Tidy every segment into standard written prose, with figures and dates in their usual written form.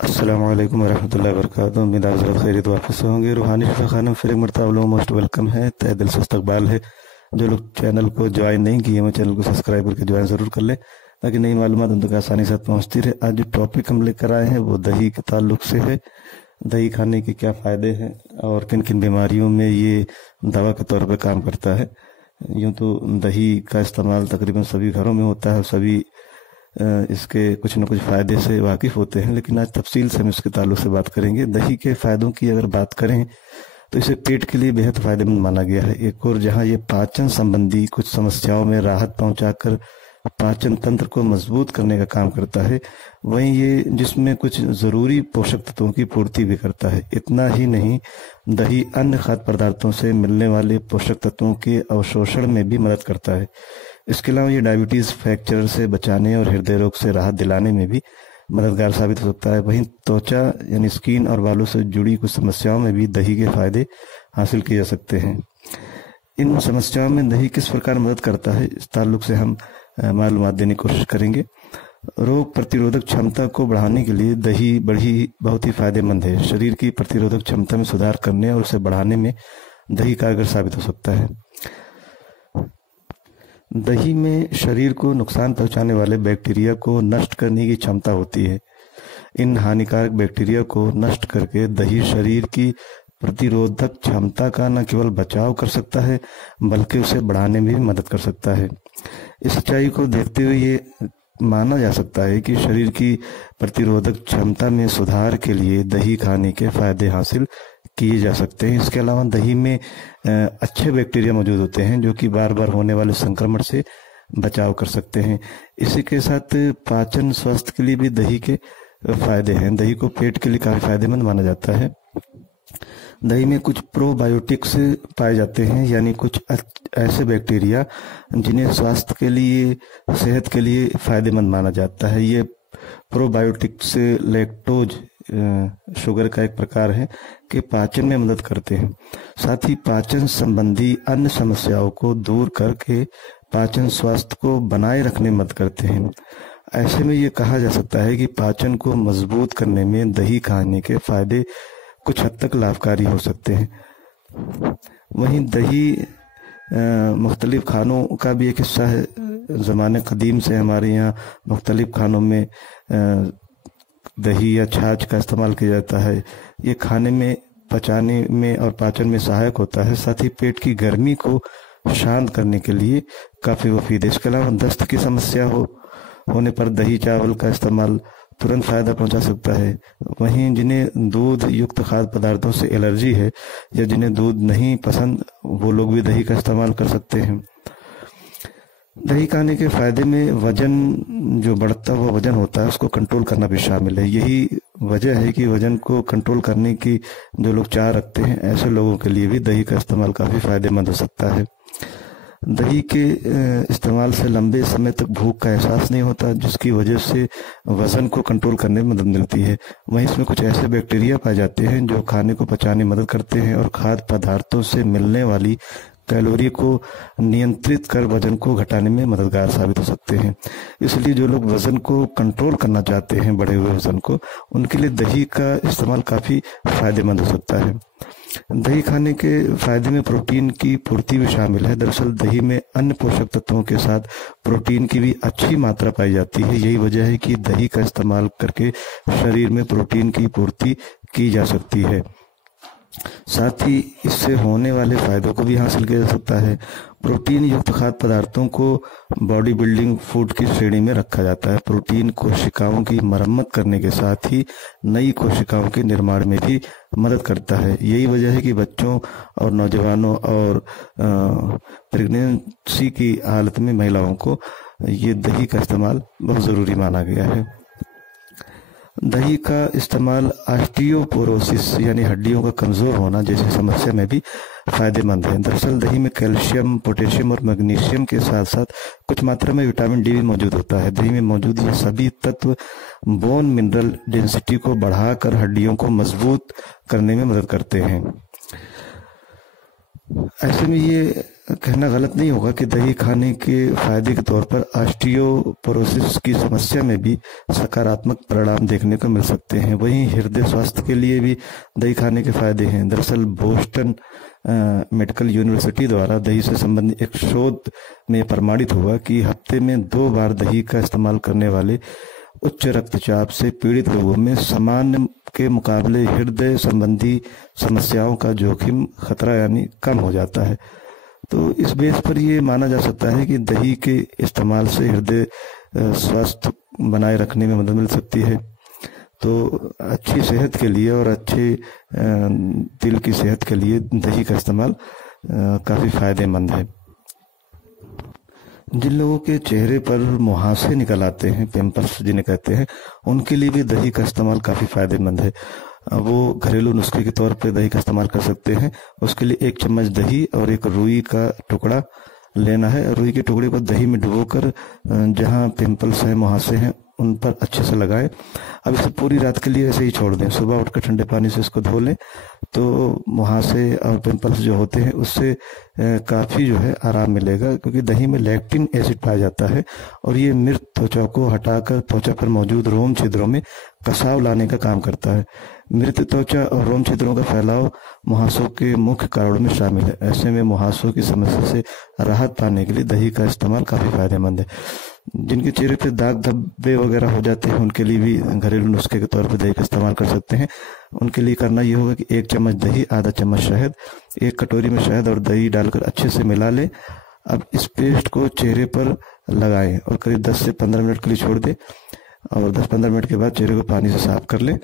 अस्सलाम वालेकुम रहमतुल्लाहि व बरकातुहू। उम्मीद है हज़रत खैरियत वापस होंगे। रूहानी शिफा खाना फिर एक मरतबा आप लोगों मोस्ट वेलकम है, तहे दिल से इस्तकबाल है। जो लोग चैनल को ज्वाइन नहीं किए हैं चैनल को सब्सक्राइब करके ज्वाइन ज़रूर कर लें ताकि नई मालूमात उन तक आसानी से पहुँचती रहे। आज जो टॉपिक हम लेकर आए हैं वो दही के ताल्लुक से है। दही खाने के क्या फ़ायदे हैं और किन किन बीमारियों में ये दवा के तौर पर काम करता है। यूँ तो दही का इस्तेमाल तकरीबन सभी घरों में होता है और सभी इसके कुछ न कुछ फ़ायदे से वाकिफ़ होते हैं, लेकिन आज तफसील से हम इसके ताल्लुक से बात करेंगे। दही के फ़ायदों की अगर बात करें तो इसे पेट के लिए बेहद फ़ायदेमंद माना गया है। एक और जहां ये पाचन संबंधी कुछ समस्याओं में राहत पहुंचाकर पाचन तंत्र को मजबूत करने का काम करता है, वहीं ये जिसमें कुछ ज़रूरी पोषक तत्वों की पूर्ति भी करता है। इतना ही नहीं, दही अन्य खाद्य पदार्थों से मिलने वाले पोषक तत्वों के अवशोषण में भी मदद करता है। इसके अलावा ये डायबिटीज़, फ्रैक्चर से बचाने और हृदय रोग से राहत दिलाने में भी मददगार साबित हो सकता है। वहीं त्वचा यानी स्किन और बालों से जुड़ी कुछ समस्याओं में भी दही के फायदे हासिल किए जा सकते हैं। इन समस्याओं में दही किस प्रकार मदद करता है, इस ताल्लुक से हम मालूमात देने की कोशिश करेंगे। रोग प्रतिरोधक क्षमता को बढ़ाने के लिए दही बहुत ही फायदेमंद है। शरीर की प्रतिरोधक क्षमता में सुधार करने और उसे बढ़ाने में दही कारगर साबित हो सकता है। दही में शरीर को नुकसान पहुंचाने वाले बैक्टीरिया को नष्ट करने की क्षमता होती है। इन हानिकारक बैक्टीरिया को नष्ट करके दही शरीर की प्रतिरोधक क्षमता का न केवल बचाव कर सकता है बल्कि उसे बढ़ाने में भी मदद कर सकता है। इस सच्चाई को देखते हुए ये माना जा सकता है कि शरीर की प्रतिरोधक क्षमता में सुधार के लिए दही खाने के फायदे हासिल किए जा सकते हैं। इसके अलावा दही में अच्छे बैक्टीरिया मौजूद होते हैं जो कि बार बार होने वाले संक्रमण से बचाव कर सकते हैं। इसी के साथ पाचन स्वास्थ्य के लिए भी दही के फायदे हैं। दही को पेट के लिए काफ़ी फायदेमंद माना जाता है। दही में कुछ प्रोबायोटिक्स पाए जाते हैं, यानी कुछ ऐसे बैक्टीरिया जिन्हें स्वास्थ्य के लिए, सेहत के लिए फायदेमंद माना जाता है। ये प्रोबायोटिक्स लैक्टोज शुगर का एक प्रकार है कि पाचन में मदद करते हैं। साथ ही पाचन संबंधी अन्य समस्याओं को दूर करके पाचन स्वास्थ्य को बनाए रखने में मदद करते हैं। ऐसे में ये कहा जा सकता है कि पाचन को मजबूत करने में दही खाने के फायदे कुछ हद तक लाभकारी हो सकते हैं। वहीं दही मुख्तलिफ खानों का भी एक हिस्सा है। ज़माने कदीम से हमारे यहाँ मुख्तलिफ खानों में दही या छाछ का इस्तेमाल किया जाता है। ये खाने में, पचाने में और पाचन में सहायक होता है। साथ ही पेट की गर्मी को शांत करने के लिए काफ़ी मुफीद है। इसके अलावा दस्त की समस्या होने पर दही चावल का इस्तेमाल तुरंत फायदा पहुंचा सकता है। वहीं जिन्हें दूध युक्त खाद्य पदार्थों से एलर्जी है या जिन्हें दूध नहीं पसंद, वो लोग भी दही का इस्तेमाल कर सकते हैं। दही खाने के फायदे में वजन, जो बढ़ता हुआ वजन होता है उसको कंट्रोल करना भी शामिल है। यही वजह है कि वजन को कंट्रोल करने की जो लोग चाह रखते हैं, ऐसे लोगों के लिए भी दही का इस्तेमाल काफ़ी फायदेमंद हो सकता है। दही के इस्तेमाल से लंबे समय तक भूख का एहसास नहीं होता, जिसकी वजह से वजन को कंट्रोल करने में मदद मिलती है। वहीं इसमें कुछ ऐसे बैक्टीरिया पाए जाते हैं जो खाने को पचाने में मदद करते हैं और खाद्य पदार्थों से मिलने वाली कैलोरी को नियंत्रित कर वजन को घटाने में मददगार साबित हो सकते हैं। इसलिए जो लोग वजन को कंट्रोल करना चाहते हैं, बढ़े हुए वजन को, उनके लिए दही का इस्तेमाल काफ़ी फायदेमंद हो सकता है। दही खाने के फायदे में प्रोटीन की पूर्ति भी शामिल है। दरअसल दही में अन्य पोषक तत्वों के साथ प्रोटीन की भी अच्छी मात्रा पाई जाती है। यही वजह है कि दही का इस्तेमाल करके शरीर में प्रोटीन की पूर्ति की जा सकती है। साथ ही इससे होने वाले फायदों को भी हासिल किया जा सकता है। प्रोटीन युक्त खाद्य पदार्थों को बॉडी बिल्डिंग फूड की श्रेणी में रखा जाता है। प्रोटीन कोशिकाओं की मरम्मत करने के साथ ही नई कोशिकाओं के निर्माण में भी मदद करता है। यही वजह है कि बच्चों और नौजवानों और प्रेगनेंसी की हालत में महिलाओं को ये दही का इस्तेमाल बहुत ज़रूरी माना गया है। दही का इस्तेमाल ऑस्टियोपोरोसिस यानी हड्डियों का कमज़ोर होना जैसी समस्या में भी फायदेमंद है। दरअसल दही में कैल्शियम, पोटेशियम और मैग्नीशियम के साथ साथ कुछ मात्रा में विटामिन डी भी मौजूद होता है। दही में मौजूद ये सभी तत्व बोन मिनरल डेंसिटी को बढ़ाकर हड्डियों को मजबूत करने में मदद करते हैं। ऐसे में ये कहना गलत नहीं होगा कि दही खाने के फायदे के तौर पर ऑस्टियोपोरोसिस की समस्या में भी सकारात्मक परिणाम देखने को मिल सकते हैं। वहीं हृदय स्वास्थ्य के लिए भी दही खाने के फायदे हैं। दरअसल बोस्टन मेडिकल यूनिवर्सिटी द्वारा दही से संबंधित एक शोध में प्रमाणित हुआ कि हफ्ते में 2 बार दही का इस्तेमाल करने वाले उच्च रक्तचाप से पीड़ित लोगों में सामान्य के मुकाबले हृदय संबंधी समस्याओं का जोखिम खतरा यानी कम हो जाता है। तो इस बेस पर ये माना जा सकता है कि दही के इस्तेमाल से हृदय स्वास्थ्य बनाए रखने में मदद मिल सकती है। तो अच्छी सेहत के लिए और अच्छे दिल की सेहत के लिए दही का इस्तेमाल काफ़ी फायदेमंद है। जिन लोगों के चेहरे पर मुहासे निकल आते हैं, पिंपल्स जिन्हें कहते हैं, उनके लिए भी दही का इस्तेमाल काफ़ी फायदेमंद है। वो घरेलू नुस्खे के तौर पे दही का इस्तेमाल कर सकते हैं। उसके लिए 1 चम्मच दही और 1 रुई का टुकड़ा लेना है। रुई के टुकड़े को दही में डुबोकर जहां पिंपल्स हैं, मुहासे हैं, उन पर अच्छे से लगाएं। अब इसे पूरी रात के लिए ऐसे ही छोड़ दें। सुबह उठकर ठंडे पानी से इसको धो लें तो मुहासे और पिंपल्स जो होते हैं उससे काफ़ी जो है आराम मिलेगा, क्योंकि दही में लैक्टिन एसिड पाया जाता है और ये मृत त्वचा को हटाकर त्वचा पर मौजूद रोम छिद्रों में कसाव लाने का काम करता है। मृत त्वचा और रोम छिद्रों का फैलाव मुहासों के मुख्य कारणों में शामिल है। ऐसे में मुहासों की समस्या से राहत पाने के लिए दही का इस्तेमाल काफ़ी फायदेमंद है। जिनके चेहरे पे दाग धब्बे वगैरह हो जाते हैं उनके लिए भी घरेलू नुस्खे के तौर पर दही का इस्तेमाल कर सकते हैं। उनके लिए करना ये होगा कि 1 चम्मच दही, आधा चम्मच शहद, 1 कटोरी में शहद और दही डालकर अच्छे से मिला लें। अब इस पेस्ट को चेहरे पर लगाएं और करीब 10 से 15 मिनट के लिए छोड़ दें और 10-15 मिनट के बाद चेहरे को पानी से साफ कर लें।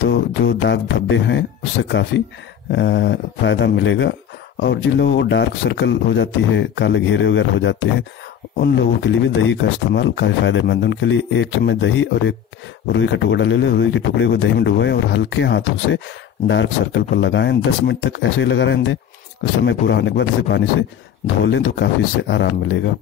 तो जो दाग धब्बे हैं उससे काफ़ी फायदा मिलेगा। और जिन लोगों को डार्क सर्कल हो जाती है, काले घेरे वगैरह हो जाते हैं, उन लोगों के लिए भी दही का इस्तेमाल काफ़ी फायदेमंद है। उनके लिए 1 चम्मच दही और 1 रुई का टुकड़ा ले लें। रुई के टुकड़े को दही में डुबोएं और हल्के हाथों से डार्क सर्कल पर लगाएं। 10 मिनट तक ऐसे ही लगा रहने दें। कुछ समय पूरा होने के बाद इसे पानी से धो लें तो काफ़ी इससे आराम मिलेगा।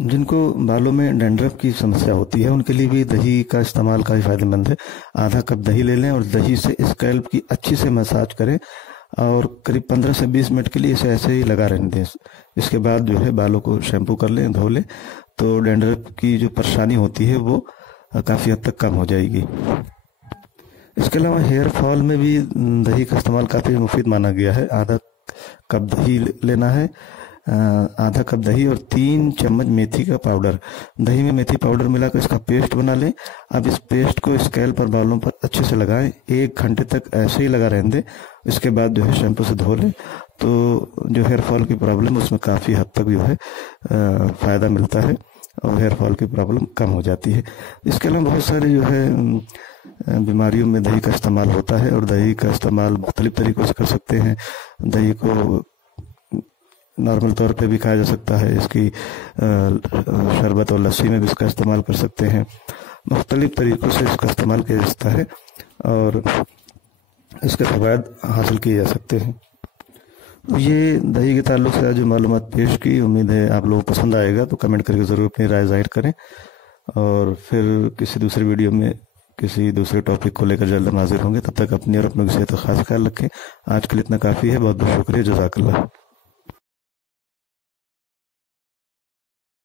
जिनको बालों में डैंड्रफ की समस्या होती है उनके लिए भी दही का इस्तेमाल काफ़ी फायदेमंद है। आधा कप दही ले लें और दही से स्कैल्प की अच्छी से मसाज करें और करीब 15 से 20 मिनट के लिए इसे ऐसे ही लगा रहने दें। इसके बाद जो है बालों को शैम्पू कर लें, धो लें, तो डैंड्रफ की जो परेशानी होती है वो काफ़ी हद तक कम हो जाएगी। इसके अलावा हेयर फॉल में भी दही का इस्तेमाल काफ़ी मुफीद माना गया है। आधा कप दही लेना है, आधा कप दही और 3 चम्मच मेथी का पाउडर। दही में मेथी पाउडर मिलाकर इसका पेस्ट बना लें। अब इस पेस्ट को स्कैल्प और बालों पर अच्छे से लगाएं। 1 घंटे तक ऐसे ही लगा रहने दें। इसके बाद जो है शैम्पू से धो लें तो जो हेयर फॉल की प्रॉब्लम उसमें काफ़ी हद तक जो है फ़ायदा मिलता है और हेयर फॉल की प्रॉब्लम कम हो जाती है। इसके अलावा बहुत सारे जो है बीमारियों में दही का इस्तेमाल होता है और दही का इस्तेमाल मुख्तलिफ तरीक़ों से कर सकते हैं। दही को नॉर्मल तौर पे भी खाया जा सकता है। इसकी शरबत और लस्सी में भी इसका इस्तेमाल कर सकते हैं। मुख्तलिफ तरीक़ों से इसका इस्तेमाल किया जाता है और इसके फ़वाइद हासिल किए जा सकते हैं। ये दही के ताल्लुक़ से आज जो मालूमात पेश की, उम्मीद है आप लोगों को पसंद आएगा। तो कमेंट करके ज़रूर अपनी राय ज़ाहिर करें और फिर किसी दूसरे वीडियो में किसी दूसरे टॉपिक को लेकर जल्द हाजिर होंगे। तब तक अपनी और अपनों की सेहत का खास ख्याल रखें। आज के लिए इतना काफ़ी है। बहुत बहुत शुक्रिया। जज़ाकल्लाह।